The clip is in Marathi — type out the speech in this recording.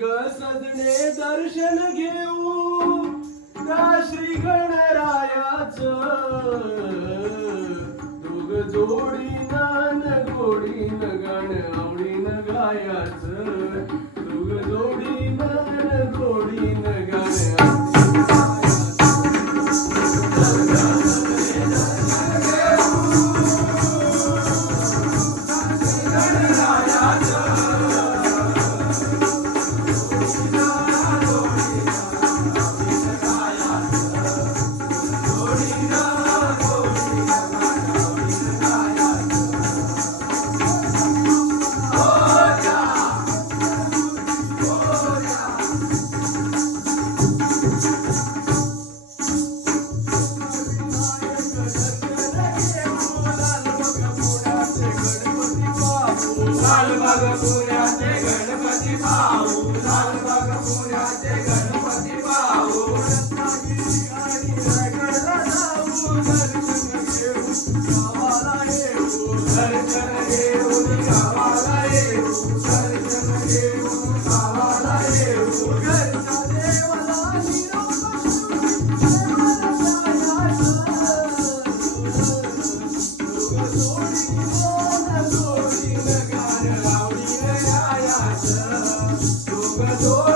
ग सजणे दर्शन घेऊ. त्या श्री गणरायाच दोघ गोडी न गण आवडी न गायाच. दोघ गोडी न गोडीनं आवडीनं गायाचं. लालबाग पुण्याचे गणपती पाहू लालबाग पुण्याचे गणपती पाहू रत्नागिरी आणि रायगडला जाऊ दर्शन घेऊ गावाला येऊ दर्शन घेऊन गावाला येऊ दर्शन घेऊ Pastor